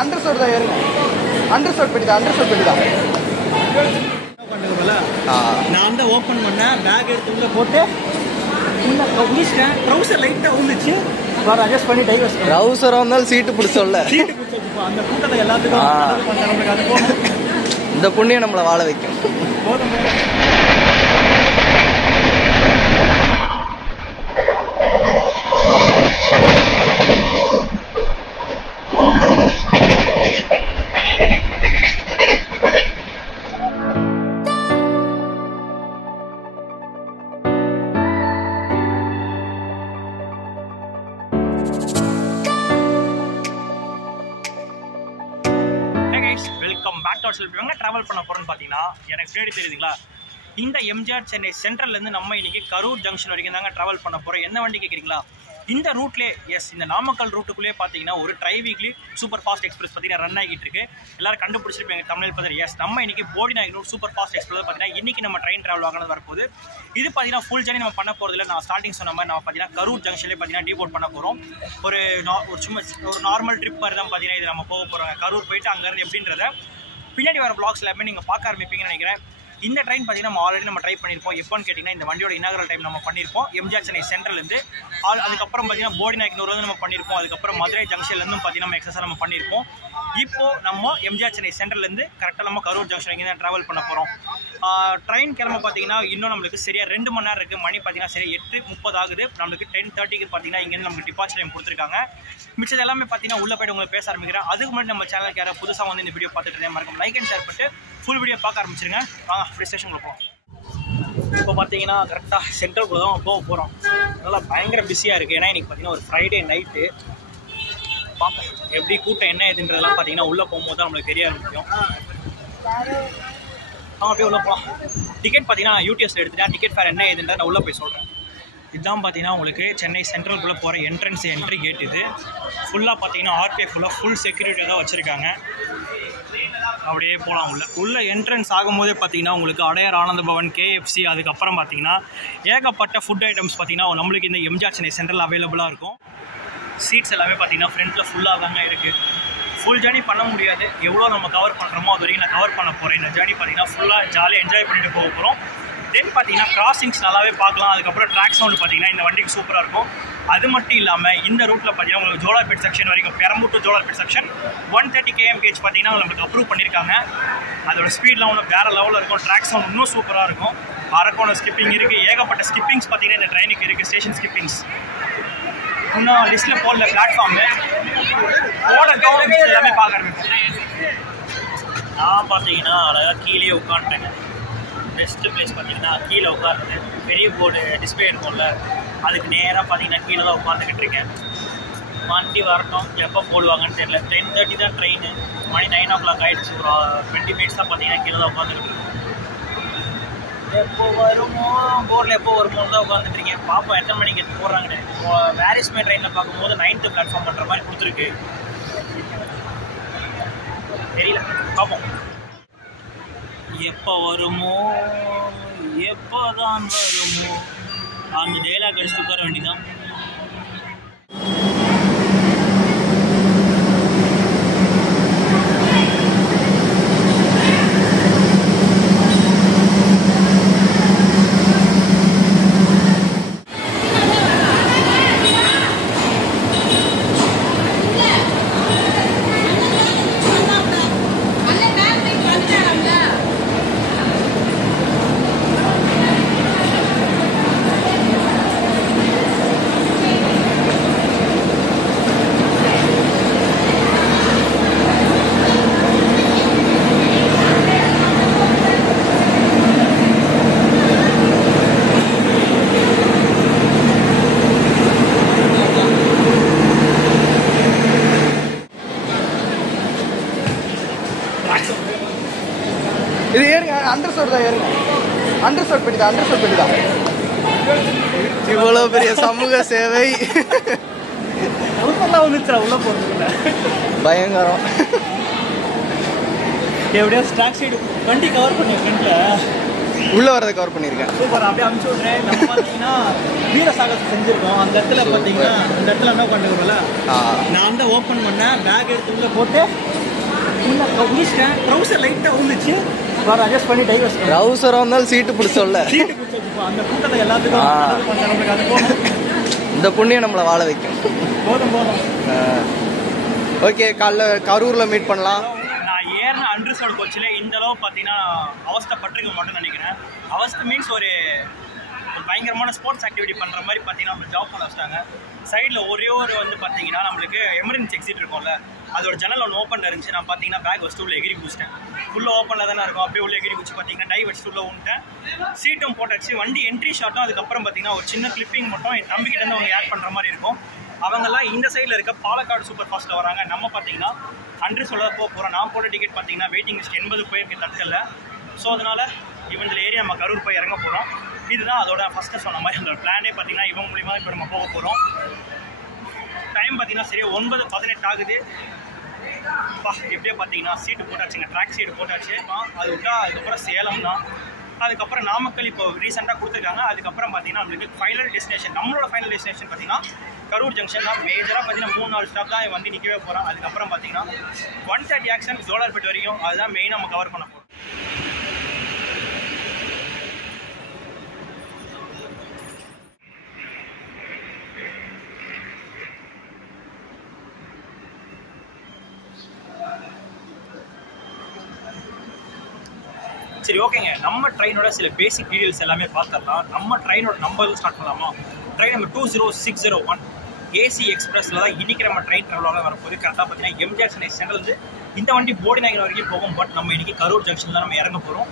அண்டர்ஸ்டோர் தான் ஏறுங்க. அண்டர்ஸ்டோர் பெட்டி தான். நான் தான் ஓப்பன் பண்ணேன், பேக் எடுத்து உள்ள போட்டு ட்ரௌசர் லைட்டாக வந்துச்சு. அட்ஜஸ்ட் பண்ணி டைவர்ஸ் ட்ரௌசராக இருந்தாலும் சீட்டு பிடிச்சோல்ல, அந்த கூட்டத்தை எல்லாத்துக்கும் இந்த புண்ணியம் நம்மளை வாழ வைக்கும். வெல்கம் பேக் டு சொல்லுவாங்க. ட்ராவல் பண்ண போகிறோன்னு பார்த்தீங்கன்னா எனக்கு பின்னாடி தெரியுதுங்களா, இந்த எம்ஜிஆர் சென்னை சென்ட்ரல்லேருந்து நம்ம இன்றைக்கி கரூர் ஜங்ஷன் வரைக்கும் தாங்க ட்ராவல் பண்ண போகிறோம். என்ன வண்டி கேட்குறீங்களா? இந்த ரூட்லேயே இந்த நாமக்கல் ரூட்டுக்குள்ளேயே பார்த்தீங்கன்னா ஒரு try weekly super fast express பார்த்தீங்கன்னா ரன் ஆகிட்டு இருக்கு. எல்லாரும் கண்டுபிடிச்சிருப்பீங்க தமிழ் பார்த்து. நம்ம இன்றைக்கி போடி நாயக்கனூர் சூப்பர் ஃபாஸ்ட் எக்ஸ்பிரஸ் பார்த்தீங்கன்னா இன்றைக்கி நம்ம ட்ரெயின் ட்ராவல் ஆகணும் வரப்போகுது. இது பார்த்தீங்கன்னா ஃபுல் ஜர்னி நம்ம பண்ண போகிறதில்ல. நான் ஸ்டார்டிங் சொன்ன மாதிரி நம்ம பார்த்தீங்கன்னா கரூர் ஜங்ஷன்லேயே பார்த்தீங்கன்னா டீபோர்ட் பண்ண போகிறோம். ஒரு சும்மா ஒரு நார்மல் ட்ரிப் மாதிரி தான் பார்த்தீங்கன்னா இது நம்ம போக போகிறோம். கரூர் போயிட்டு அங்கேருந்து எப்படின்றத பின்னாடி வர பிளாக்ஸ் எல்லாமே நீங்கள் பார்க்க ஆரம்பிப்பீங்கன்னு நினைக்கிறேன். இந்த ட்ரெயின் பார்த்தீங்கன்னா நம்ம ஆல்ரெடி ட்ரை பண்ணியிருப்போம். எப்போன்னு கேட்டிங்கன்னா இந்த வண்டியோட இனாகரல் டைம் நம்ம பண்ணியிருப்போம் எம்ஜிஆர் சென்னை சென்ட்ரல்லேருந்து. அதுக்கப்புறம் பார்த்தீங்கன்னா போடி நாயக்கனூர் வந்து நம்ம பண்ணியிருப்போம். அதுக்கப்புறம் மதுரை ஜங்ஷன்லேருந்து பார்த்தீங்கன்னா நம்ம எக்ஸஸாக நம்ம பண்ணியிருப்போம். இப்போது நம்ம எம்ஜிஆர் சென்னை சென்ட்ரல்லேருந்து கரெக்டாக நம்ம கரூர் ஜங்ஷன் வரைக்கும் தான் ட்ராவல் பண்ண போகிறோம். ட்ரெயின் கிளம்ப பார்த்தீங்கன்னா இன்னும் நம்மளுக்கு சரியாக 2 மணி நேரம் இருக்குது. மணி பார்த்தீங்கன்னா சரியாக 8:30 ஆகுது. நம்மளுக்கு 10:30க்கு பார்த்தீங்கன்னா இங்கேருந்து நமக்கு டிபார்ச்சர் டைம் கொடுத்துருக்காங்க. மிச்சது எல்லாமே பார்த்தீங்கன்னா உள்ளே போய்ட்டு உங்களுக்கு பேச ஆரம்பிக்கிறேன். அதுக்கு முன்னாடி நம்ம சேனலுக்கு யாராவது புதுசாக வந்து இந்த வீடியோ பார்த்துட்டு இருந்தேன் மறக்காம லைக் அண்ட் ஷேர் பண்ணிட்டு ஃபுல் வீடியோ பார்க்க ஆரம்பிச்சிருங்க. வாங்க அப்படியே ஸ்டேஷனுக்குள்ள போகலாம். இப்போ பார்த்தீங்கன்னா கரெக்டாக சென்ட்ரல்குள்ளே தான் போக போகிறோம். நல்லா பயங்கர பிஸியாக இருக்குது. ஏன்னா இன்றைக்கி பார்த்தீங்கன்னா ஒரு ஃப்ரைடே நைட்டு. பார்ப்போம் எப்படி கூட்டம் என்ன ஏதுன்றதெல்லாம் பார்த்தீங்கன்னா உள்ளே போகும்போது தான் நம்மளுக்கு தெரிய ஆரம்பிக்கும். அப்படியே உள்ளே போகலாம். டிக்கெட் பார்த்தீங்கன்னா யூடிஎஸில் எடுத்துட்டேன். டிக்கெட் ஃபேர் என்ன ஏதுன்றதை நான் உள்ளே போய் சொல்கிறேன். இதுதான் பார்த்தீங்கன்னா உங்களுக்கு சென்னை சென்ட்ரல்குள்ளே போகிற என்ட்ரி கேட். இது ஃபுல்லாக பார்த்தீங்கன்னா ஆர்பிஎஃப் ஃபுல் செக்யூரிட்டியாக தான் வச்சுருக்காங்க. அப்படியே போகலாம். உள்ள என்ட்ரன்ஸ் ஆகும்போதே பார்த்தீங்கன்னா உங்களுக்கு அடையார் ஆனந்த பவன், கேஎஃப்சி, அதுக்கப்புறம் பார்த்தீங்கன்னா ஏகப்பட்ட ஃபுட் ஐட்டம்ஸ் பார்த்தீங்கன்னா நம்மளுக்கு இந்த எம்ஜிஆர் சென்னை சென்ட்ரல் அவைலபிளாக இருக்கும். சீட்ஸ் எல்லாமே பார்த்தீங்கன்னா ஃப்ரண்ட்டில் ஃபுல்லாக தாங்க இருக்குது. ஃபுல் ஜர்னி பண்ண முடியாது. எவ்வளோ நம்ம கவர் பண்ணுறோமோ அது வரைக்கும் நான் கவர் பண்ண போகிறேன். இந்த ஜர்னி பார்த்தீங்கன்னா ஃபுல்லாக ஜாலியாக என்ஜாய் பண்ணிட்டு போக போகிறோம். தென் பார்த்தீங்கன்னா கிராசிங்ஸ் நல்லாவே பார்க்கலாம். அதுக்கப்புறம் ட்ராக் சவுண்டு பார்த்தீங்கன்னா இந்த வண்டிக்கு சூப்பராக இருக்கும். அது மட்டும் இல்லாமல் இந்த ரூட்டில் பார்த்தீங்கன்னா உங்களுக்கு ஜோலார்பேட் செக்ஷன் வரைக்கும், Perambur to Jolarpet section 130 km/h பார்த்தீங்கன்னா நம்மளுக்கு அப்ரூவ் பண்ணியிருக்காங்க. அதோட ஸ்பீட்லாம் ஒன்று வேறு லெவலில் இருக்கும். ட்ராக் சவுண்ட் இன்னும் சூப்பராக இருக்கும். அரக்கோண ஸ்கிப்பிங் இருக்குது. ஏகப்பட்ட ஸ்கிப்பிங்ஸ் பார்த்தீங்கன்னா இந்த ட்ரெயினுக்கு இருக்குது. ஸ்டேஷன் ஸ்கிப்பிங்ஸ் இன்னும் லிஸ்ட்டில் போடல. பிளாட்ஃபார்மு போட கவர்மெண்ட் எல்லாமே பார்க்க ஆரம்பிப்போம். நான் பார்த்தீங்கன்னா அழகாக கீழே உட்காந்துட்டேங்க. பெஸ்ட்டு பிளேஸ் பார்த்தீங்கன்னா கீழே உட்காருது. பெரிய போர்டு டிஸ்பிளே இருக்கும்ல, அதுக்கு நேராக பார்த்தீங்கன்னா கீழே தான் உட்காந்துக்கிட்டு இருக்கேன். வண்டி வரட்டும், எப்போ போடுவாங்கன்னு தெரியல. 10:30 தான் ட்ரெயின். மணி 9 o'clock ஆகிடுச்சு. ஒரு 20 minutes தான் பார்த்தீங்கன்னா கீழே தான் உட்காந்துக்கிட்டு இருக்கேன். எப்போ வருமோ போர்டில் எப்போ வருமோன்னு தான் உட்காந்துட்டு இருக்கேன். பார்ப்போம் எத்தனை மணிக்கு எடுத்து போடுறாங்கன்னு. வேரிஸ்மே ட்ரெயினில் பார்க்கும்போது 9th பிளாட்ஃபார்ம் பண்ணுற மாதிரி கொடுத்துருக்கு. தெரியல, பார்ப்போம் எப்போ வருமோ எப்போ தான் வருமோ. அந்த டேலாக் அடிச்சுட்டு உட்கார வேண்டியதான். இது ஏறுங்க, அண்டர்ஸ்டோர் தான் ஏறுங்க. அண்டர்ஸ்டோர் பெட்டி தான். இவ்வளோ பெரிய சமூக சேவை வந்துச்சு உள்ள போகிறதுல பயங்கரம். எப்படியா ஸ்டாக் சைடு வண்டி கவர் பண்ண ஃப்ரெண்டில் உள்ளே வரதை கவர் பண்ணியிருக்கேன். சூப்பர். அப்படியே அனுப்பிச்சு விட்றேன். நம்ம பார்த்தீங்கன்னா வீரசாகசம் செஞ்சுருக்கோம். அந்த இடத்துல பார்த்தீங்கன்னா அந்த இடத்துல என்ன பண்ணுறோம்ல, நான் வந்து ஓப்பன் பண்ணேன், பேக் எடுத்து உள்ளே போட்டு முடிச்சிட்டேன். ட்ரௌசர் லைட்டாக விழுந்துச்சு, வேறு அட்ஜஸ்ட் பண்ணி டைவர்ஸ். ட்ரௌசராக இருந்தாலும் சீட்டு பிடிச்சோல்ல, சீட்டு பிடிச்சி வச்சுப்போம். அந்த கூட்டத்தை எல்லாத்துக்கும் அது போதும். இந்த புண்ணியம் நம்மளை வாழ வைக்கும். போதும். ஓகே, காலைல கரூரில் மீட் பண்ணலாம். நான் ஏறின அன்ரிசர்வ்ட் கோச்சில் இந்த அளவு பார்த்தீங்கன்னா அவஸ்தைப்பட்டிருக்க மாட்டேன்னு நினைக்கிறேன். அவஸ்தை மீன்ஸ் ஒரு பயங்கரமான ஸ்போர்ட்ஸ் ஆக்டிவிட்டி பண்ணுற மாதிரி பார்த்தீங்கன்னா நம்ம ஜாப் பண்ண வச்சிட்டாங்க. சைடில் ஒரே ஒரு வந்து பார்த்தீங்கன்னா நம்மளுக்கு எமர்ஜென்சி எக்ஸிட் இருக்கும்ல, அதோட ஜன்னல் ஒன்று ஓப்பனில் இருந்துச்சு. நான் பார்த்தீங்கன்னா பேக் வச்சுட்டு உள்ள எகிரி குடிச்சிட்டேன். ஃபுல்லாக ஓப்பனில் தானே இருக்கும், அப்படியே உள்ள எகிரி குடிச்சு பார்த்தீங்கன்னா டை வச்சுட்டு உள்ள விட்டேன். சீட்டும் போட்டாச்சு. வண்டி என்ட்ரி ஷாட்டும் அதுக்கப்புறம் பார்த்தீங்கன்னா ஒரு சின்ன கிளிப்பிங் மட்டும் என் தம்பிக்கிட்டேருந்து அவங்க ஆட் பண்ணுற மாதிரி இருக்கும். அவங்கெல்லாம் இந்த சைடில் இருக்க பாலக்காடு சூப்பர் ஃபாஸ்ட்டில் வராங்க. நம்ம பார்த்தீங்கன்னா அன்ரிசர்வ்ட் போக போகிறோம். நான் போட்ட டிக்கெட் பார்த்தீங்கன்னா வெயிட்டிங் லிஸ்ட் 80 போயிருக்கு தற்கல்ல. ஸோ அதனால் இவங்க ஏரியா நம்ம கரூர் போய் இறங்க போகிறோம். இதுதான் அதோட ஃபஸ்ட்டு சொன்ன மாதிரி அந்த பிளானே பார்த்தீங்கன்னா இவங்க மூலிமா இப்போ நம்ம போக போகிறோம். டைம் பார்த்தீங்கன்னா சரியா 9:18 ஆகுது. எப்படியோ பார்த்தீங்கன்னா சீட்டு போட்டாச்சுங்க, ட்ராக் சீட்டு போட்டாச்சு. அது விட்டா அதுக்கப்புறம் சேலம் தான், அதுக்கப்புறம் நாமக்கல் இப்போ ரீசெண்டாக கொடுத்துருக்காங்க. அதுக்கப்புறம் பார்த்தீங்கன்னா நம்மளுக்கு ஃபைனல் டெஸ்டினேஷன், நம்மளோட ஃபைனல் டெஸ்டினேஷன் பார்த்தீங்கன்னா கரூர் ஜங்ஷன் தான். மேஜராக பார்த்தீங்கன்னா 3-4 ஸ்டாப் தான் வந்து நிற்கவே போகிறோம். அதுக்கப்புறம் பார்த்தீங்கன்னா 130 ஆக்ஷன் ஜோலார்பேட் வரைக்கும், அதுதான் மெயினாக நம்ம கவர் பண்ண போகிறோம். சரி, ஓகேங்க. நம்ம ட்ரெயினோட சில பேசிக் டீடைல்ஸ் எல்லாமே பார்த்துடலாம். நம்ம ட்ரெயினோட நம்பர் ஸ்டார்ட் பண்ணலாமா? ட்ரெயின் நம்பர் 20601 ஏசி எக்ஸ்பிரஸில் தான் இன்றைக்கி நம்ம ட்ரெயின் ட்ராவலாக வரப்போது. கரெக்டாக பார்த்தீங்கன்னா எம்ஜிஆர் சென்னை சென்ட்ரல் இந்த வண்டி போடி நாயகன் வரைக்கும் போகும். பட் நம்ம இன்றைக்கி கரூர் ஜங்ஷன் தான் நம்ம இறங்க போகிறோம்.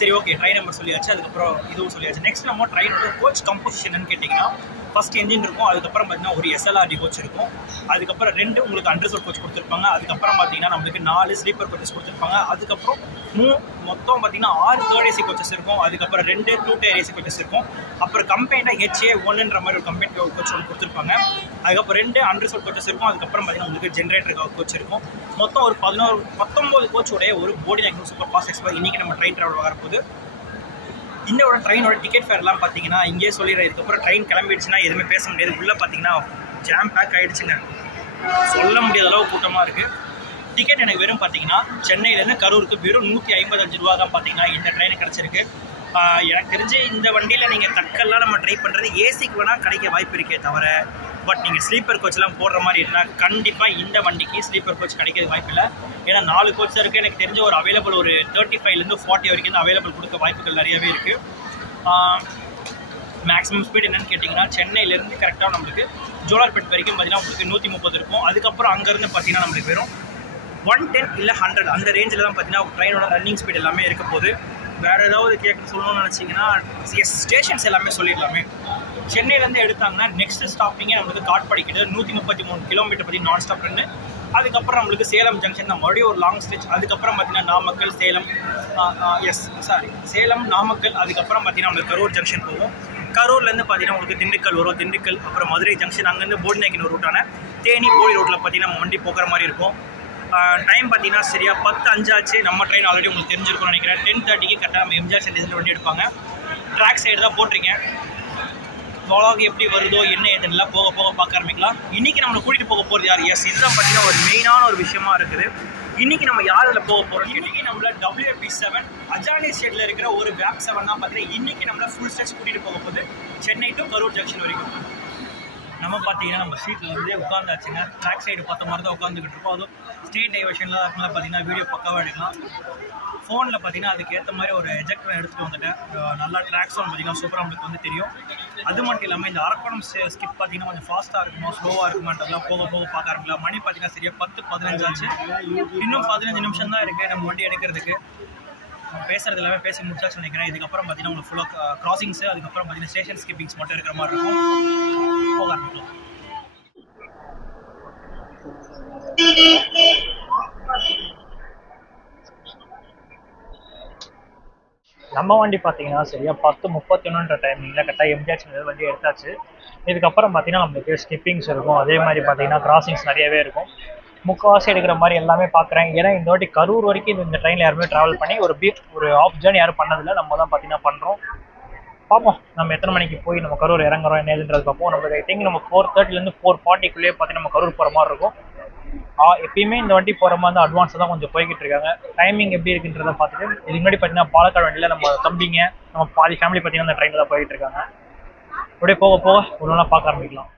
சரி, ஓகே. ட்ரெயின் நம்பர் சொல்லியாச்சு, அதுக்கப்புறம் இதுவும் சொல்லியாச்சு. நெக்ஸ்ட் நம்ம ட்ரெயினோட கோச் கம்போசிஷன் கேட்டிங்கன்னா ஃபஸ்ட் என்ஜின் இருக்கும், அதுக்கப்புறம் பார்த்தீங்கன்னா ஒரு எஸ்எல்ஆர்டி கோச் இருக்கும், அதுக்கப்புறம் 2 உங்களுக்கு அண்டர்சோட் கோச் கொடுத்துருப்பாங்க, அதுக்கப்புறம் பார்த்தீங்கன்னா நம்மளுக்கு 4 ஸ்லீப்பர் கோச்சஸ் கொடுத்துருப்பாங்க, அதுக்கப்புறம் மொத்தம் பார்த்தீங்கன்னா 6 தேர்ட் ஏசி கோச்சஸ் இருக்கும், அதுக்கப்புறம் 2 2 டயர் ஏசி கோச்சஸ் இருக்கும், அப்புறம் கம்பெனியாக HA1ன்ற மாதிரி ஒரு கம்பெனி கோச் ஒன்று கொடுத்துருப்பாங்க, அதுக்கப்புறம் 2 அண்டர்சோட் கோச்சஸ் இருக்கும், அதுக்கப்புறம் பார்த்தீங்கன்னா உங்களுக்கு ஜென்ரேட்டர் கோச் இருக்கும். மொத்தம் ஒரு 19 கோச்சோடைய ஒரு போடி நாயகன் சூப்பர் ஃபாஸ்ட் எக்ஸ்பிரஸ் இன்றைக்கி நம்ம ட்ரெயின் ட்ராவல் வரப்போகுது. இந்த ட்ரெயினோட டிக்கெட் ஃபேர்லாம் பார்த்தீங்கன்னா இங்கேயே சொல்லிடுறேன். இதுக்கப்புறம் ட்ரெயின் கிளம்பிடுச்சுன்னா எதுவுமே பேச முடியாது. உள்ளே பார்த்தீங்கன்னா ஜாம் பேக் ஆகிடுச்சுங்க, சொல்ல முடியாத அளவு கூட்டமாக இருக்குது. டிக்கெட் எனக்கு வெறும் பார்த்தீங்கன்னா சென்னையிலேருந்து கரூருக்கு வெறும் 155 ரூபா தான் பார்த்தீங்கன்னா இந்த ட்ரெயின் கிடச்சிருக்கு. எனக்கு தெரிஞ்சு இந்த வண்டியில் நீங்கள் தற்கெல்லாம் நம்ம ட்ரை பண்ணுறது ஏசிக்கு வேணால் கிடைக்க வாய்ப்பு இருக்கே தவிர, பட் நீங்கள் ஸ்லீப்பர் கோச்லாம் போடுற மாதிரி இருந்தால் கண்டிப்பாக இந்த வண்டிக்கு ஸ்லீப்பர் கோச் கிடைக்கிறது வாய்ப்பு இல்லை. ஏன்னா 4 கோச் தான் இருக்குது. எனக்கு தெரிஞ்ச ஒரு அவைலபிள் ஒரு 35லேருந்து 40 வரைக்கும் தான் அவைலபிள் கொடுக்க வாய்ப்புகள் நிறையவே இருக்குது. மேக்ஸிமம் ஸ்பீட் என்னென்னு கேட்டிங்கன்னா சென்னையிலேருந்து கரெக்டாக நம்மளுக்கு ஜோலார்பேட் வரைக்கும் பார்த்தீங்கன்னா உங்களுக்கு 130 இருக்கும். அதுக்கப்புறம் அங்கேருந்து பார்த்தீங்கன்னா நம்மளுக்கு வெறும் 110 இல்லை 100 அந்த ரேஞ்சில் தான் பார்த்தீங்கன்னா ட்ரெயினோட ரன்னிங் ஸ்பீட் எல்லாமே இருக்க போது. வேறு ஏதாவது சொல்லணும்னு நினச்சிங்கன்னா ஸ்டேஷன்ஸ் எல்லாமே சொல்லிடலாமே. சென்னையிலேருந்து எடுத்தாங்கன்னா நெக்ஸ்ட் ஸ்டாப்பிங்கே நம்மளுக்கு காட்பாடிக்கிட்ட 133 கிலோமீட்டர் பற்றி நான் ஸ்டாப் ரன்னு. அதுக்கப்புறம் நம்மளுக்கு சேலம் ஜங்ஷன் தான் மறுபடியும் ஒரு லாங் ஸ்ட்ரெச். அதுக்கப்புறம் பார்த்தீங்கன்னா நாமக்கல், சேலம், சேலம், நாமக்கல், அதுக்கப்புறம் பார்த்தீங்கன்னா நம்மளுக்கு கரூர் ஜங்ஷன் போகும். கரூர்லேருந்து பார்த்தீங்கன்னா உங்களுக்கு திண்டுக்கல் வரும், திண்டுக்கல் அப்புறம் மதுரை ஜங்ஷன், அங்கேருந்து போடி நாயக்கன் ரூட்டான தேனி போடி ரோட்டில் பார்த்தீங்கன்னா நம்ம வண்டி போகிற மாதிரி இருக்கும். டைம் பார்த்தீங்கன்னா சரியாக 10:05 ஆச்சு. நம்ம ட்ரெயின் ஆல்ரெடி உங்களுக்கு தெரிஞ்சிருக்கும்னு நினைக்கிறேன். 10:30க்கு கரெக்டாக நம்ம எம்ஜிஆர் சென்டரில் வண்டி எடுப்பாங்க. ட்ராக் சைடு தான் போட்டிருக்கேன். வ்ளாக் எப்படி வருதோ என்ன ஏதுன்னெலாம் போக போக பார்க்க ஆரம்பிக்கலாம். இன்றைக்கி நம்மளை கூட்டிகிட்டு போக போகிறது யார்? எஸ், இதுதான் பார்த்தீங்கன்னா ஒரு மெயினான ஒரு விஷயமா இருக்குது. இன்றைக்கி நம்ம யார் இதில் போக போகிறோம்? இன்றைக்கி நம்மள WP7 அஜானி ஸ்டேட்டில் இருக்கிற ஒரு வேப் 7 தான் பார்த்தீங்கன்னா இன்றைக்கி நம்மளை ஃபுல் ஸ்ட்ரெச் கூட்டிகிட்டு போக போகுது சென்னை டு கரூர் ஜங்ஷன் வரைக்கும். நம்ம பார்த்தீங்கன்னா நம்ம சீட்டில் வந்து உட்காந்தாச்சுங்க. ட்ராக் சைடு பார்த்த மாதிரி தான் உட்காந்துக்கிட்டு இருக்கோம். அதுவும் ஸ்டேட் டைவர்ஷனில் இருக்கும்போது பார்த்தீங்கன்னா வீடியோ பக்காவாக எடுக்கலாம். ஃபோனில் பார்த்தீங்கன்னா அதுக்கு ஏற்ற மாதிரி ஒரு எஜெக்டரை எடுத்துகிட்டு வந்துட்டேன். நல்லா ட்ராக் சவுண்ட் பார்த்தீங்கன்னா சூப்பராக நம்மளுக்கு வந்து தெரியும். அது மட்டும் இல்லாமல் இந்த அரக்கோணம் ஸ்கிப் பார்த்தீங்கன்னா கொஞ்சம் ஃபாஸ்ட்டாக இருக்குமோ ஸ்லோவாக இருக்குமான்றதெல்லாம் போக போக பார்க்க ஆரம்பிக்கலாம். மணி பார்த்தீங்கன்னா சரியாக 10:15 ஆச்சு. இன்னும் 15 நிமிஷம் தான் இருக்குது நம்ம வண்டி எடுக்கிறதுக்கு. பேசுகிறது எல்லாமே பேசி முடிச்சாச்சு நினைக்கிறேன். இதுக்கப்புறம் பார்த்தீங்கன்னா உங்களுக்கு ஃபுல்லாக கிராசிங்ஸு, அதுக்கப்புறம் பார்த்தீங்கன்னா ஸ்டேஷன் ஸ்கிப்பிங்ஸ் மட்டும் இருக்கிற மாதிரி இருக்கும். போக ஆரம்பிக்கலாம். நம்ம வண்டி பார்த்தீங்கன்னா சரியா 10:31ன்ற டைமிங்கில் கரெக்டாக எம்ஜிஆர் வண்டி எடுத்தாச்சு. இதுக்கப்புறம் பார்த்தீங்கன்னா நம்மளுக்கு ஸ்கிப்பிங்ஸ் இருக்கும், அதே மாதிரி பார்த்தீங்கன்னா கிராசிங்ஸ் நிறையவே இருக்கும். முக்கால்வாசி எடுக்கிற மாதிரி எல்லாமே பார்க்குறேன். ஏன்னா இந்த வாட்டி கரூர் வரைக்கும் இந்த ட்ரெயினில் யாருமே ட்ராவல் பண்ணி ஒரு ஆஃப் ஜேர்னி யாரும் பண்ணதில்லை. நம்ம தான் பார்த்தீங்கன்னா பண்ணுறோம். பார்ப்போம் நம்ம எத்தனை மணிக்கு போய் நம்ம கரூர் இறங்குறோம் என்னதுன்றது பார்ப்போம். நம்ம ஐ திங்க் நம்ம 4:30 4:40 பார்த்தீங்கன்னா நம்ம கரூர் போகிற மாதிரி இருக்கும். எப்பயுமே இந்த வாட்டி போகிற மாதிரி தான் அட்வான்ஸாக தான் கொஞ்சம் போய்கிட்டு இருக்காங்க. டைமிங் எப்படி இருக்குன்றதை பார்த்துட்டு இதுக்கு முன்னாடி பார்த்தீங்கன்னா பாலக்காடு வண்டியில் நம்ம தம்பிங்க நம்ம பாதி ஃபேமிலி பார்த்தீங்கன்னா அந்த ட்ரெயினில் தான் போயிட்டு இருக்காங்க. அப்படியே போக போக ஒரு நாளாக பார்க்க ஆரம்பிக்கலாம்.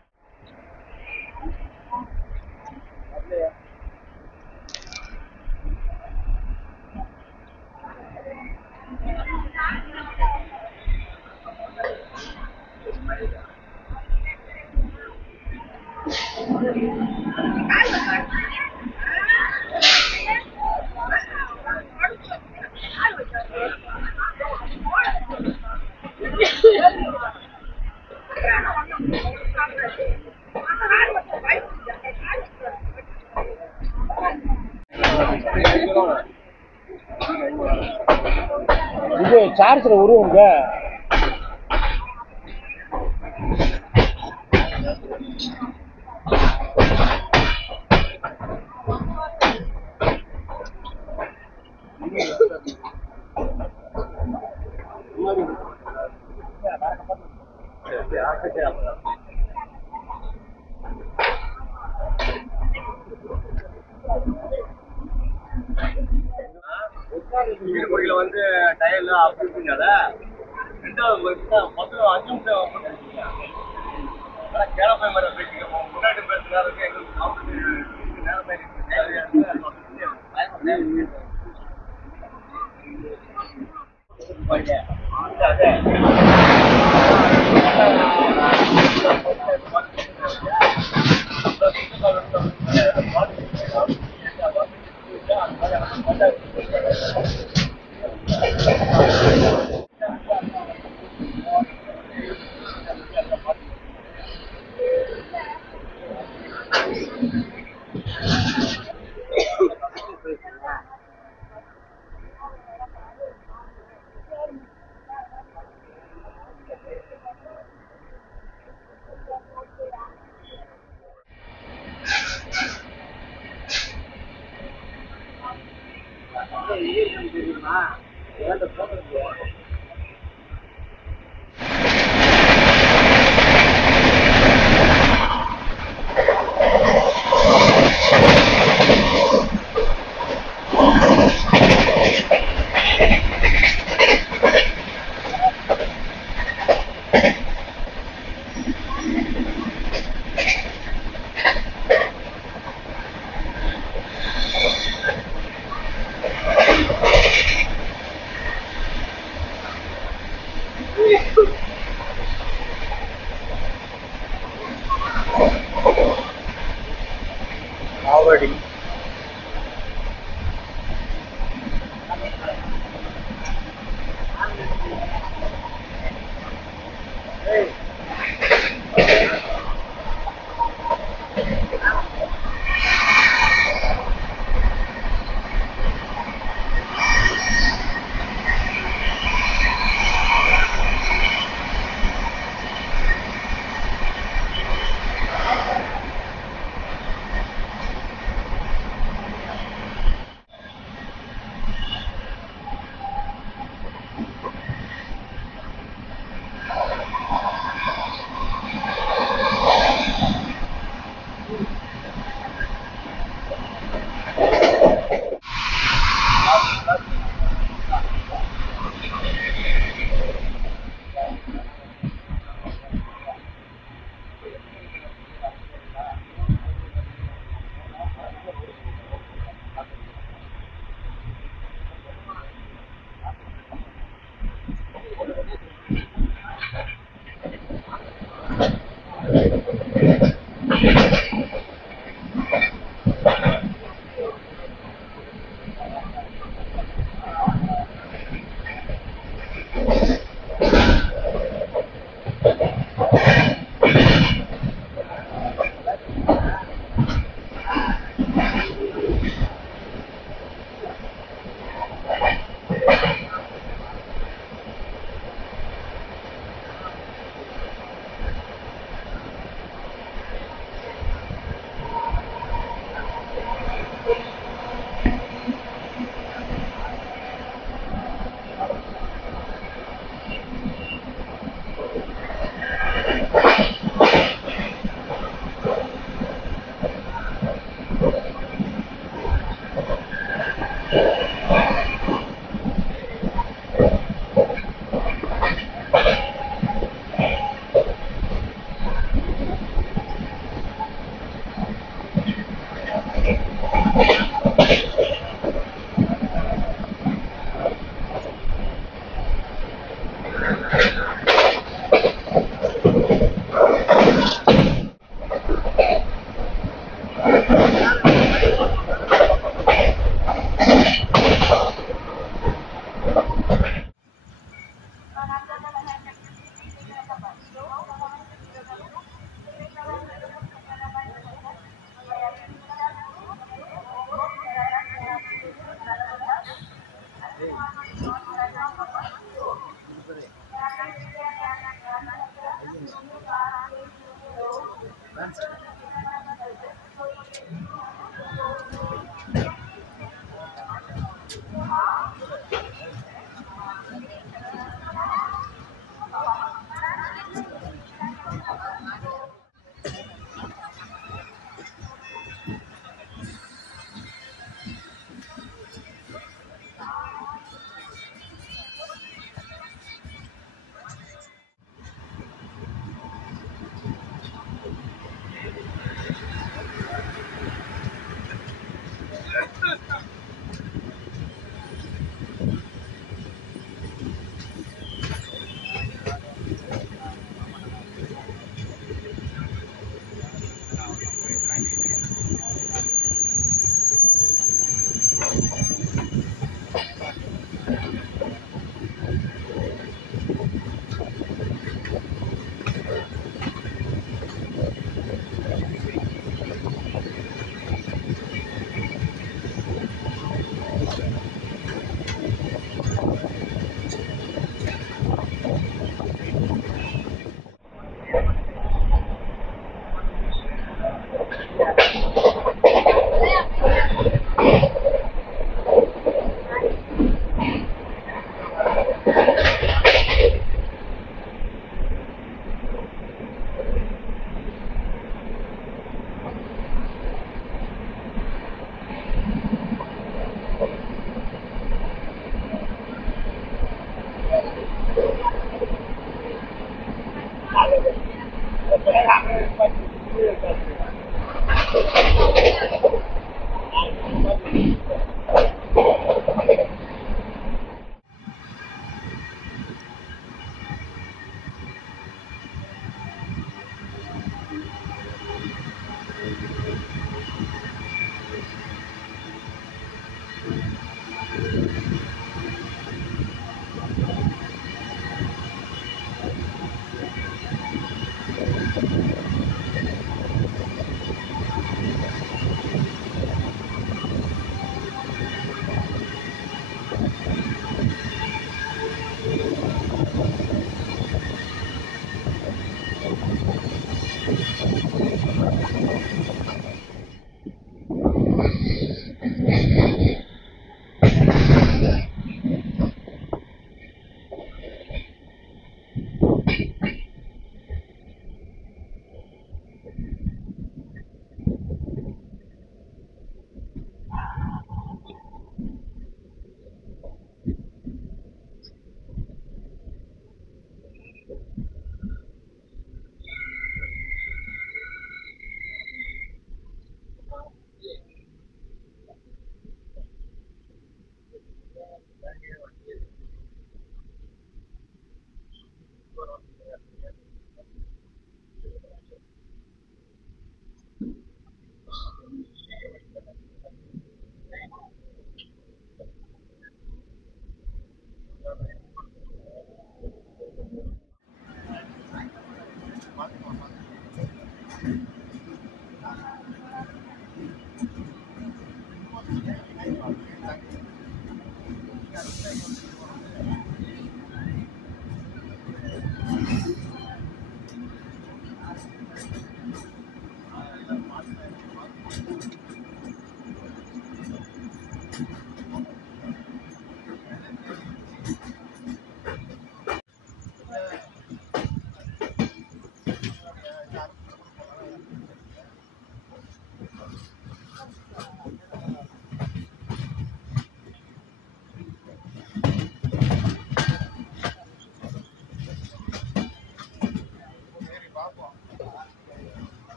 இது சார்ஜர் உருவுங்க. வீடு வந்து டயர்ல அப்படிங்கிறத 2 5 நிமிஷம் கேரப்பை மாதிரி பேசிக்க முன்னாடி பேசுறதுக்கு எங்களுக்கு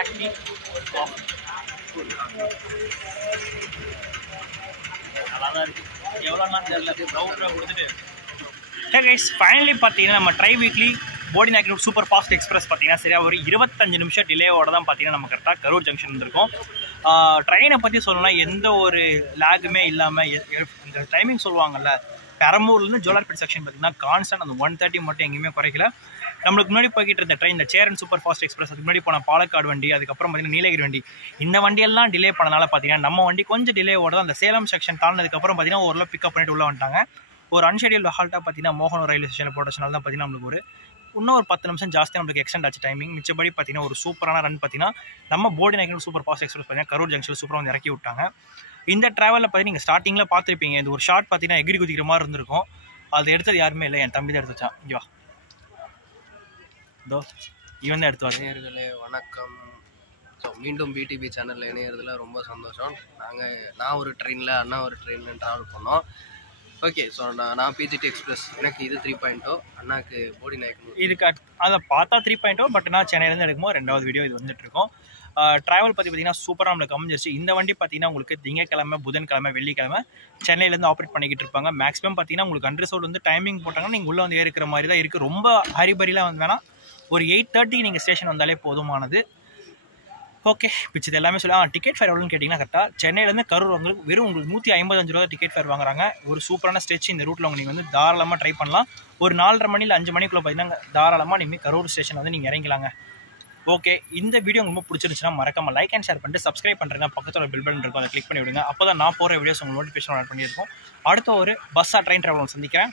பிளாக் டீ நல்லா தான் இருக்குது. எவ்வளோன்னா தெரியல, ரவுண்டாக கொடுத்துட்டு. ஹே கைஸ், ஃபைனலி பார்த்தீங்கன்னா நம்ம ட்ரை வீக்லி போடி நாயக்கனூர் சூப்பர் ஃபாஸ்ட் எக்ஸ்பிரஸ் பார்த்தீங்கன்னா சரியாக ஒரு 25 நிமிஷம் டிலேவோட தான் பார்த்தீங்கன்னா நம்ம கரெக்டாக கரூர் ஜங்ஷன் வந்திருக்கோம். ட்ரெயினை பற்றி சொல்லணும்னா எந்த ஒரு லேகுமே இல்லாமல் இந்த டைமிங் சொல்லுவாங்கல்ல, பெரம்பூர்லேருந்து ஜோலார்பேட் செக்ஷன் பார்த்தீங்கன்னா கான்ஸ்டன்ட் அந்த 1:30 மட்டும் எங்கேயுமே குறைக்கல. நம்மளுக்கு முன்னாடி போய்கிட்டு இருந்த ட்ரெயின் இந்த சேரன் சூப்பர் ஃபாஸ்ட் எக்ஸ்பிரஸ், அதுக்கு முன்னாடி போன பாலக்காடு வண்டி, அதுக்கப்புறம் பார்த்தீங்கன்னா நீலகிரி வண்டி, இந்த வண்டியெல்லாம் டிலே பண்ணனால பார்த்தீங்கன்னா நம்ம வண்டி கொஞ்சம் டிலேவோட தான் அந்த சேலம் செக்ஷன் தாண்டினதுக்கப்புறம் பார்த்தீங்கன்னா ஓரளவு பிக்கப் பண்ணிட்டு உள்ள வந்துட்டாங்க. ஒரு அன்ஷெடியூல் ஹால்ட்டாக பார்த்தீங்கன்னா மோகனூர் ரயில்வே ஸ்டேஷனில் போட்டதுனால தான் பார்த்தீங்கன்னா நம்மளுக்கு இன்னும் ஒரு 10 நிமிஷம் ஜாஸ்தியாக நம்மளுக்கு எக்ஸ்டெண்ட் ஆச்சு டைமிங். மிச்சபடி பார்த்தீங்கன்னா ஒரு சூப்பரான ரன் பார்த்தீங்கன்னா நம்ம போடி நாயக்கனூர் சூப்பர் ஃபாஸ்ட் எக்ஸ்பிரஸ் பார்த்தீங்கன்னா கரூர் ஜங்ஷனில் சூப்பராக வந்து இறக்கி விட்டாங்க. இந்த ட்ராவலில் பார்த்தீங்கன்னா நீங்கள் ஸ்டார்டிங்கில் பார்த்துருப்பீங்க, இந்த ஒரு ஷார்ட் பார்த்தீங்கன்னா எகிரி குதிக்கிற மாதிரி இருந்திருக்கும். அது எடுத்தது யாருமே இல்லை, என் தம்பி தான் எடுத்து வச்சான். இவா இதோ இவன் தான் எடுத்து வச்சேன். நேயர்களே வணக்கம். ஸோ மீண்டும் பிடிபி சேனலில் இணையிறதுல ரொம்ப சந்தோஷம். நான் ஒரு ட்ரெயினில், அண்ணா ஒரு ட்ரெயினில் ட்ராவல் பண்ணோம். ஓகே, ஸோ நான் பிஜிடி எக்ஸ்பிரஸ், எனக்கு இது 3.0, அண்ணாக்கு போடி நாயக்கனூர். இதுக்கு அதை பார்த்தா 3.0, பட் நான் சென்னையிலேருந்து எடுக்கும்போது 2வது வீடியோ இது வந்துட்டு இருக்கோம். ட்ராவல் பற்றி பார்த்தீங்கன்னா சூப்பராக நம்மளுக்கு அமைஞ்சிருச்சு. இந்த வண்டி பார்த்தீங்கன்னா உங்களுக்கு திங்கக்கிழமை, புதன்கிழமை, வெள்ளிக்கிழமை சென்னையிலேருந்து ஆப்ரேட் பண்ணிக்கிட்டு இருப்பாங்க. மேக்ஸிமம் பார்த்தீங்கன்னா உங்களுக்கு அண்டர்சோட் வந்து டைமிங் போட்டாங்கன்னா நீங்கள் உள்ளே வந்து ஏறிக்கிற மாதிரி தான் இருக்குது. ரொம்ப ஹரிபரிலாம் வந்து வேணால் ஒரு 8:30 நீங்கள் ஸ்டேஷன் வந்தாலே போதுமானது. ஓகே, பிடிச்சது எல்லாமே சொல்லலாம். டிக்கெட் ஃபேர் எவ்வளோன்னு கேட்டிங்கன்னா கரெக்டாக சென்னையிலேருந்து கரூர் வந்து வெறும் உங்களுக்கு 155 ரூபா டிக்கெட் ஃபேர் வாங்குறாங்க. ஒரு சூப்பரான ஸ்டேஷன் இந்த ரூட்டில் நீங்கள் வந்து தாராளமாக ட்ரை பண்ணலாம். ஒரு 4:30 மணி 5 மணிக்குள்ளே பார்த்தீங்கன்னா தாராளமாக நீங்கள் கரூர் ஸ்டேஷன் வந்து நீங்கள் இறங்கிலாங்க. ஓகே, இந்த வீடியோ ரொம்ப பிடிச்சிருந்துச்சுன்னா மறக்காம லைக் அண்ட் ஷேர் பண்ணிட்டு சப்ஸ்கிரைப் பண்ணுறேன்னா பக்கத்தில் பில் பட்டன் இருக்கும், அதை கிளிக் பண்ணி விடுங்க. அப்போ தான் நான் போகிற வீடியோஸ் உங்களுக்கு நோட்டிஃபிகேஷன் ஆட் பண்ணியிருக்கோம். அடுத்த ஒரு பஸ்ஸாக ட்ரெயின் ட்ராவல் சந்திக்கிறேன்.